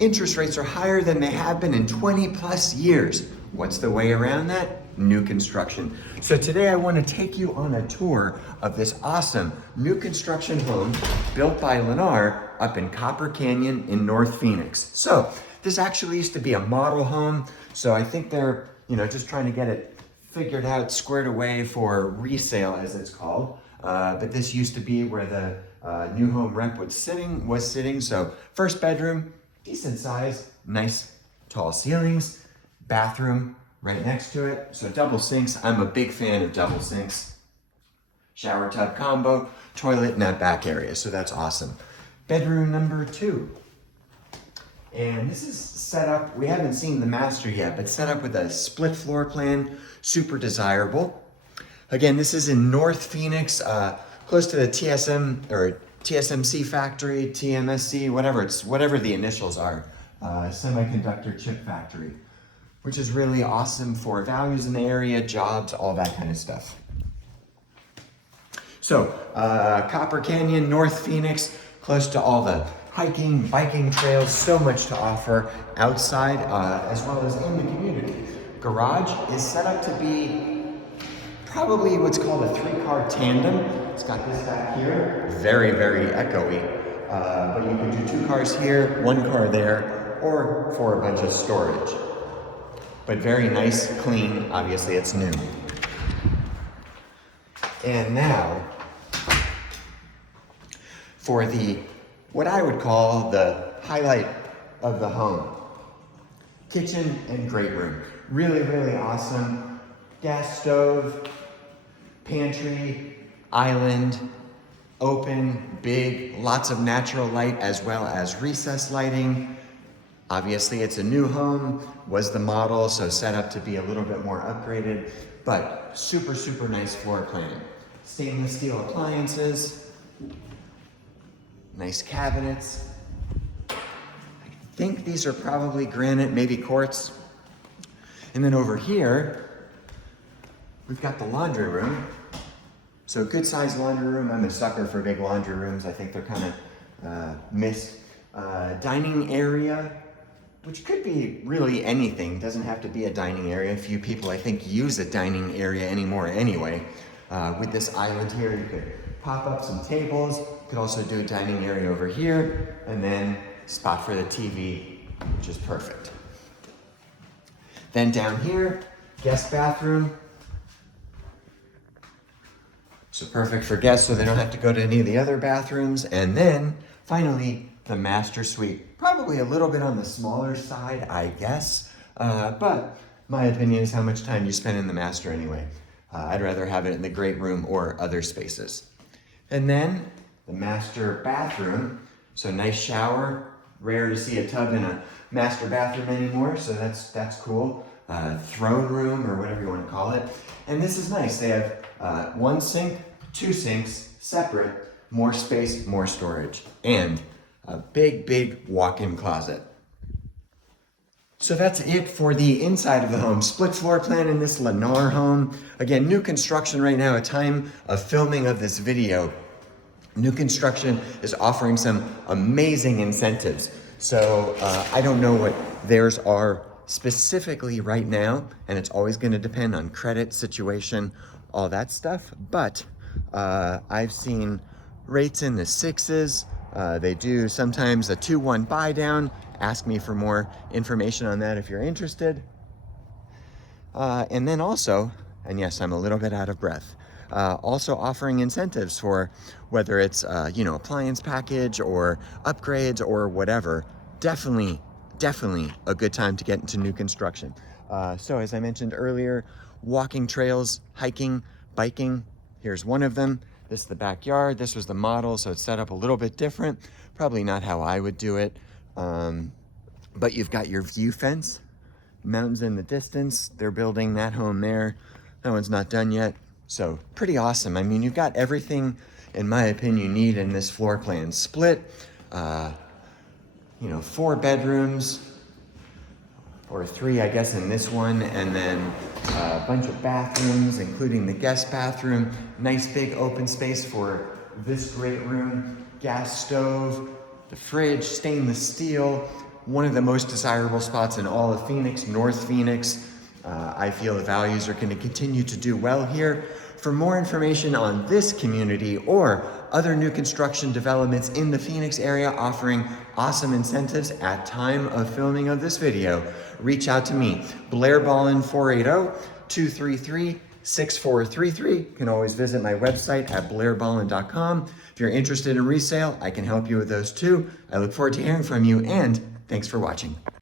Interest rates are higher than they have been in 20 plus years. What's the way around that? New construction. So today I want to take you on a tour of this awesome new construction home built by Lennar up in Copper Canyon in North Phoenix. So this actually used to be a model home. So I think they're, just trying to get it figured out, squared away for resale, as it's called. But this used to be where the new home rep was sitting. So first bedroom, decent size, nice tall ceilings, bathroom right next to it. So double sinks. I'm a big fan of double sinks. Shower tub combo, toilet in that back area. So that's awesome. Bedroom number 2. And this is set up, we haven't seen the master yet, but set up with a split floor plan, super desirable. Again, this is in North Phoenix, close to the TSMC Factory, TMSC, whatever the initials are, semiconductor chip factory, which is really awesome for values in the area, jobs, all that kind of stuff. So, Copper Canyon, North Phoenix, close to all the hiking, biking trails, so much to offer outside as well as in the community. Garage is set up to be probably what's called a 3-car tandem. It's got this back here, very, very echoey. But you can do 2 cars here, 1 car there, or for a bunch of storage. But very nice, clean, obviously it's new. And now, for what I would call the highlight of the home. Kitchen and great room. Really, really awesome. Gas stove, pantry, island, open, big, lots of natural light as well as recessed lighting. Obviously it's a new home, was the model, so set up to be a little bit more upgraded, but super, super nice floor plan. Stainless steel appliances, nice cabinets. I think these are probably granite, maybe quartz. And then over here, we've got the laundry room. So good sized laundry room. I'm a sucker for big laundry rooms. I think they're kind of missed. Dining area, which could be really anything. Doesn't have to be a dining area. Few people, I think, use a dining area anymore anyway. With this island here, you could pop up some tables. You could also do a dining area over here, and then spot for the TV, which is perfect. Then down here, guest bathroom. So perfect for guests so they don't have to go to any of the other bathrooms. And then finally, the master suite. Probably a little bit on the smaller side, I guess. But my opinion is how much time you spend in the master anyway. I'd rather have it in the great room or other spaces. And then the master bathroom. So nice shower. Rare to see a tub in a master bathroom anymore, so that's cool. Throne room, or whatever you want to call it. And this is nice. They have 1 sink, 2 sinks, separate, more space, more storage, and a big, big walk-in closet. So that's it for the inside of the home. Split floor plan in this Lennar home. Again, new construction right now, a time of filming of this video. New construction is offering some amazing incentives. So I don't know what theirs are specifically right now, and it's always going to depend on credit situation, all that stuff. But I've seen rates in the 6s. They do sometimes a 2-1 buy down. Ask me for more information on that if you're interested. And then also, and yes, I'm a little bit out of breath, also offering incentives for whether it's, appliance package or upgrades or whatever. Definitely a good time to get into new construction. So as I mentioned earlier, walking trails, hiking, biking. Here's one of them. This is the backyard. This was the model, so it's set up a little bit different. Probably not how I would do it. But you've got your view fence, mountains in the distance. They're building that home there. That one's not done yet. So pretty awesome. I mean, you've got everything, in my opinion, you need in this floor plan. Split, 4 bedrooms, or 3, I guess, in this one, and then a bunch of bathrooms, including the guest bathroom. Nice big open space for this great room. Gas stove, the fridge, stainless steel, one of the most desirable spots in all of Phoenix, North Phoenix. I feel the values are going to continue to do well here. For more information on this community or other new construction developments in the Phoenix area offering awesome incentives at time of filming of this video, reach out to me, Blair Ballin 480-233-6433. You can always visit my website at blairballin.com. If you're interested in resale, I can help you with those too. I look forward to hearing from you, and thanks for watching.